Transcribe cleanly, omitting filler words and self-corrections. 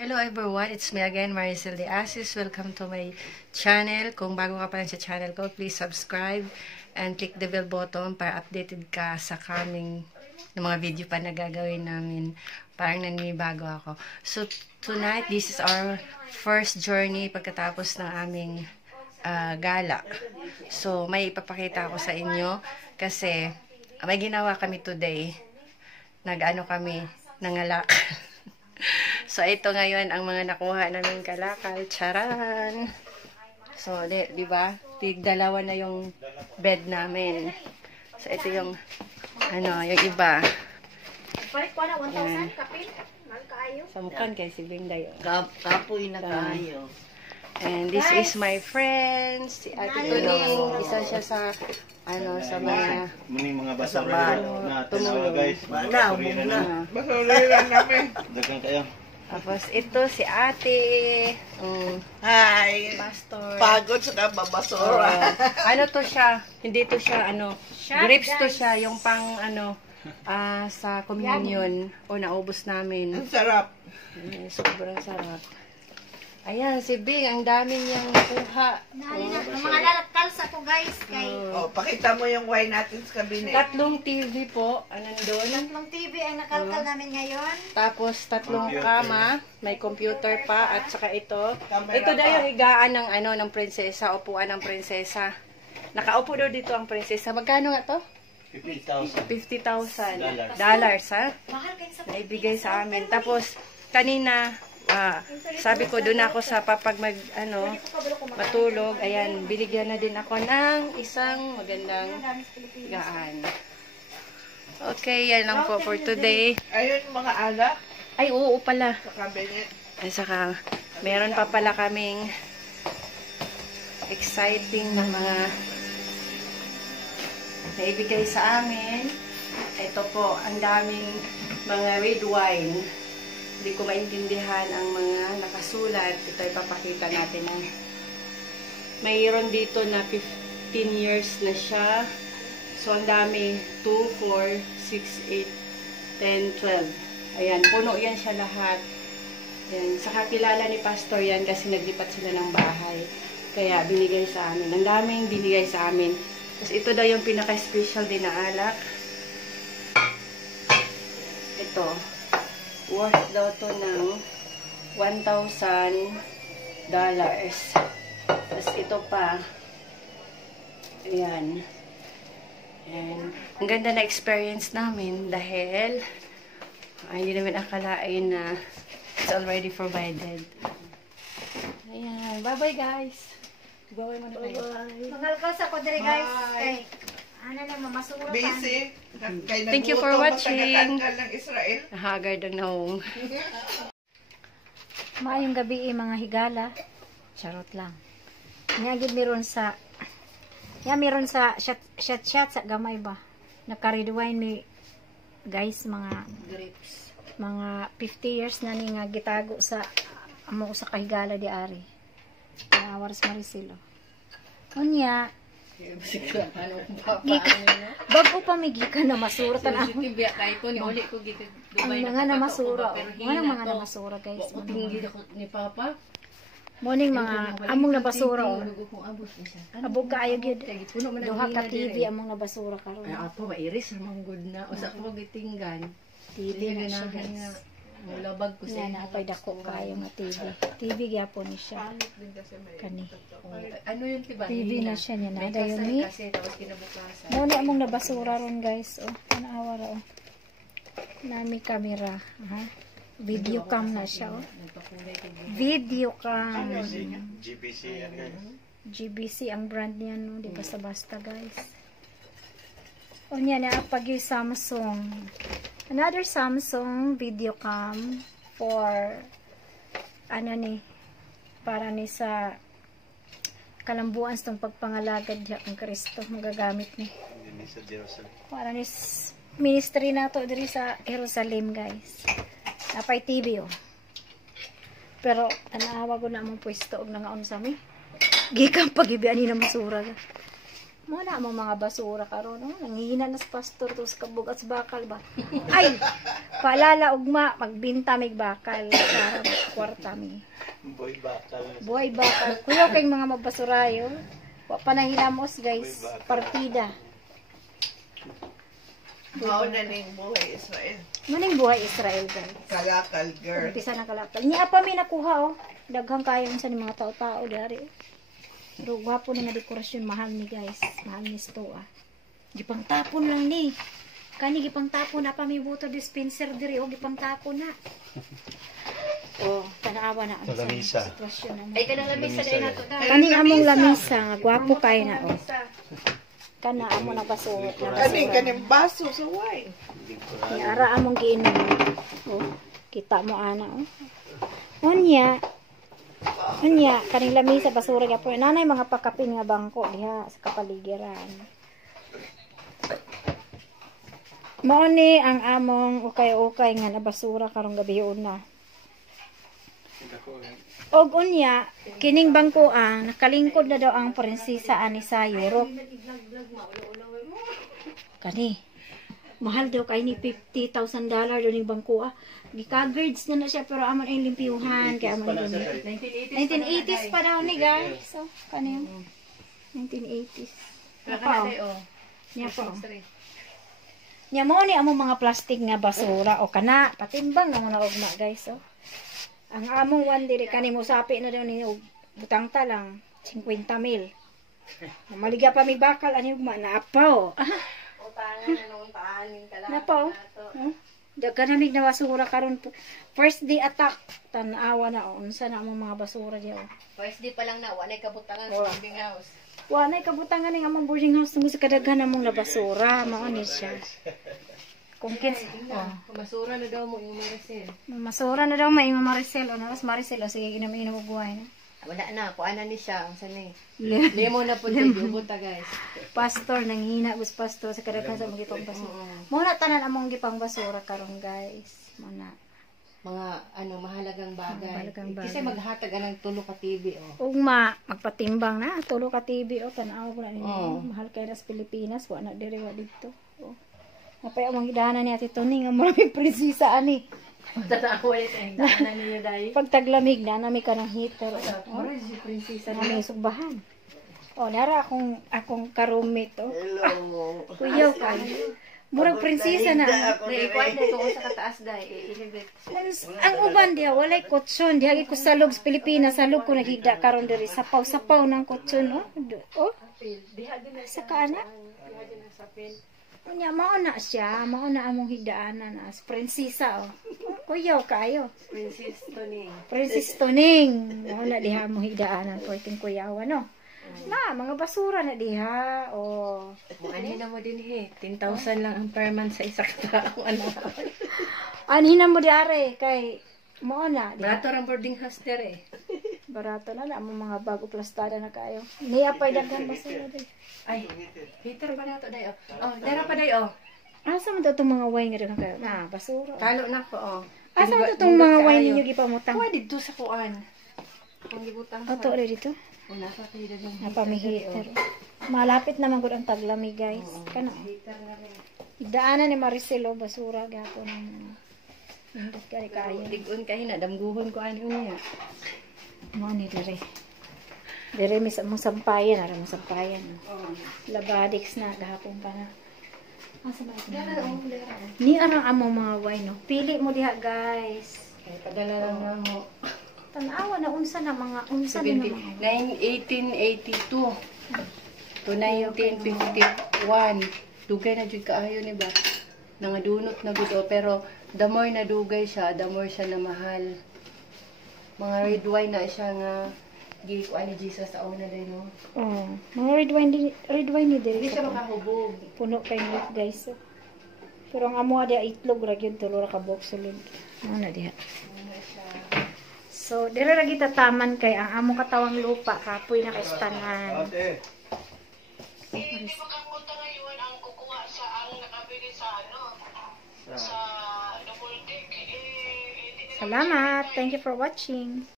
Hello everyone, it's me again, Maricel De Asis. Welcome to my channel. Kung bago ka pa lang sa channel ko, please subscribe and click the bell button para updated ka sa coming ng mga video pa na gagawin namin. Parang naninibago ako. So tonight, this is our first journey pagkatapos ng aming gala. So may ipapakita ako sa inyo kasi may ginawa kami today. Nag-ano kami, nangalak. So, ito ngayon ang mga nakuha namin kalakal. Charan! So, di ba? Tig-dalawa na yung bed namin. So, ito yung, yung iba. Palit ko na 1,000 kapil. Mahal kaayo. Samkan kay si Bingday. Kapoy na kayo. And this is my friend, si Ate Tuning. Isa siya sa, sa mga basura na tinawa guys. Basura namin. Dagan kayo. Tapos ito si Ate. Hi. Pastor. Pagod sa kababasura. Ano to siya? Hindi to siya, grapes to siya. Yung pang, sa communion. O, naubos namin. Ang sarap. Sobrang sarap. Ayan, si Bing, ang dami niyang nakuha. Ang mga lalakals ako guys. Pakita mo yung wine natin sa kabinet. 3 TV po, nandun. Tatlong TV ang nakalkal namin ngayon. Tapos 3 kama, may computer pa, at saka ito. Ito daw yung higaan ng, ng prinsesa, upuan ng prinsesa. Nakaupo daw dito ang prinsesa. Magkano nga to? 50,000. $50,000, ha? Mahal kayo sa Naibigay sa amin. Tapos, kanina, sabi ko doon ako sa matulog. Ayan, biligyan na din ako ng isang magandang higaan. Okay, yan lang po for today. Ayun mga alak. Ay, oo pala. Sa kabinet. At saka, meron pa pala kaming exciting na mga naibigay sa amin. Ito po, ang daming mga red wine. Hindi ko maintindihan ang mga nakasulat. Ito ipapakita natin. Mayroon dito na 15 years na siya. So, ang dami. 2, 4, 6, 8, 10, 12. Ayan, puno yan siya lahat. Ayan, saka kilala ni Pastor yan kasi naglipat sila ng bahay. Kaya binigay sa amin. Ang daming binigay sa amin. Tapos ito daw yung pinaka-special din na alak. Ito. Worth daw to ng $1,000. Tapos ito pa. Ayan. And, ang ganda na experience namin dahil hindi namin akalain na it's already provided. Ayan. Bye-bye guys. Bye-bye muna kayo. Mangalkals ako diri guys. Kay mamasurutan. Busy. Thank you for watching. Ng Israel. Nahagard ang nahong. Maayong gabi mga higala. Charot lang. Nyagid meron sa shot sa gamay ba. Naka-red wine ni guys mga Grapes. mga 50 years na ni nga gitago sa amo sa kahigala di ari. Hours Maricelo. Unya bago pa migikan na masura tan ako. Ang mga na masura. Mga na masura guys. Ni Papa. Morning mga among na basura. Abog kaayo gyud. Duha ka TV among na basura karon. Ay apo mairis namang good na. Usa ko gitinggan. TV na siya guys. Mulabag ko sa Na napay dako kayo nga TV. TV gyapon ni siya. Kani. Ano yun tiba? TV na siya niya na dayon ni. Kasi tapos kinabukasan. Mo ni among na basura ron guys. Oh, tanawa ra oh. Nami camera, ha. Video cam na siya oh. Video cam. GBC yan guys. GBC ang brand niya no, di basta-basta guys. O niya na pag yung Samsung. Another Samsung video cam for para ni sa kalambuan sa pagpangalagad diha ang Kristo magagamit ni. Sa Jerusalem. Para ni ministry nato diri sa Jerusalem guys. Napay TV oh. Pero tanawa ko na among pwesto og nangaon sa mi. Gikan pagibian ni na masura. Mo na mo mga basura karon, oh. Nangihina na sa pastor to sa kabug at sa bakal ba. Ay, paalala ugma magbinta mig bakal para kwarta mi. Boy bakal. Buhay bakal. Kuya kay mga mabasurayo. Wa pa na hilamos guys. Partida. Mao na ning buhay Israel. Maning buhay Israel guys. Kalakal girl. Umpisa na kalakal. Niya pa mi nakuha oh. Daghang kayo sa mga tao-tao dari. Pero gwapo na nga dekorasyon, mahal ni guys. Mahal ni sto ah. Gipang tapon lang ni. Kani gipang tapon na pa may water dispenser diri o gipang tapon na. Oh, tanawa na Sa lamisa. Sitwasyon na. Ay, kanang lamisa din nato na. Kani among lamisa nga gwapo kay na oh. Kana amo na basura. Kaning baso sa wine. Ni ara among giinom. Oh, kita mo ana oh. Unya kaning lamisa basura gyapon. Nanay mga pakapin nga bangko diha sa kapaligiran. Mao ni ang among ukay-ukay nga na basura karong gabi na. Og unya kining bangkoan nakalingkod na daw ang prinsesa ani sa Europe. Kani mahal daw kay ni $50,000 daw ning bangko ah. Gika-guards na siya pero amon ay limpiyuhan kay amon ni 1980s pa daw ni guys. So kani 1980s. Kaka oh. Niya po. Nya mo ni among mga plastic nga basura o kana patimbang nga na ugma guys oh. Ang among one diri kani mo sapi na daw ni butang ta lang 50,000. Maligya pa mi bakal ani ugma na apaw. Utangan na nung paanin ka lang. Napaw. Daga namig na basura karon first day attack tan-awa na unsa na among mga basura diha. First day pa lang na, wala kabutangan sa boarding house. Wa nay kabutangan ning among boarding house tungod sa kadaghan among na basura mao ni siya. Kung kins Basura na daw mo yung Maricel. masura na daw may Maricel o naras Maricel o sige ginaminom og buhay na. Wala na, kuana ni siya, ang sanay. Limo na po dyan, yubuta guys. Pastor nanghina gus pastor sa kadaghan sa mga gipang basura. Mo na tanan among gipang basura karon guys. Mo na Mga mahalagang bagay. Mahalagang bagay. Kasi maghatag ng tulo ka TV oh. ugma magpatimbang na tulo ka TV o tan-aw ko na ninyo. Mahal kay nas Pilipinas wa na diri wa dito. Oh. Napay among gidahanan ni Ate Tony nga maraming prinsesa ani. Tatawa ito ang daanan niyo dahil. Pag taglamig na nami ka ng heater. Mura si prinsesa Sa nami sugbahan. Oh, nara akong ka-roommate oh. Hello. Kuyaw ka. Murag prinsesa na. i-quad na ito sa kataas dahil. Ang uban diha walay kutson diha ko sa loob sa Pilipinas sa loob ko nagigda karon diri sapaw-sapaw ng kutson oh. Oh. Sa kaana. Unya mao na siya, mao na among higdaanan as prinsesa oh. Kuyaw kayo. Princess Toning. Princess Toning. Mao na diha among higdaanan perting kuyawan no. Na mga basura na diha oh. Ano na mo din 10,000 lang ang per month sa isa ka tao. Anhin na mo di are kay mao na. Barato ang boarding house dere. Barato na among mga bago plastada na kayo. Niya pa daghan basura di. Ay, heater pa nato dayo. Oh, dara pa dayo. Asa man daw itong mga wine nga daghan kayo? Na, basura. Talo na ko oh. Asa man daw itong mga wine ninyo gipamutang? Kuha dito sa kuan. Ang gibutang. Ato rin dito. Una pa tayo dito. Napamihiter. Malapit naman gud ang taglami guys. Kana. Heater na rin. Daanan ni Maricel o basura gapon ng hindi kay kaya. Digon ka hina damguhon ko ani unya. Mo ni dire. Dire mi sa mong sampayan, ara mong sampayan. Labadix na gahapon pa na. Asa ba ito? Ni arang among mga wine no. Pili mo diha guys. Kay padala lang na mo. Tanawa na unsa na mga unsa na mga 1882 to 1951. Dugay na jud kaayo ni ba? Nangadunot na gud pero the more na dugay siya, the more siya na mahal. Mga red wine na siya nga gikuan ni Jesus sa una day no. oh, mga red wine ni dire. Hindi siya makahubog. Puno kay milk guys. Oh. Pero ang amo dia itlog ra gyud tulo ra ka box sulod. Ano na diha. So, dire ra kita taman kay ang amo katawang lupa kapoy na kay stanan. Ate. Hindi mo kapunta ngayon ang kukuha sa ang nakabili sa sa Double Deck. Salamat. Thank you for watching.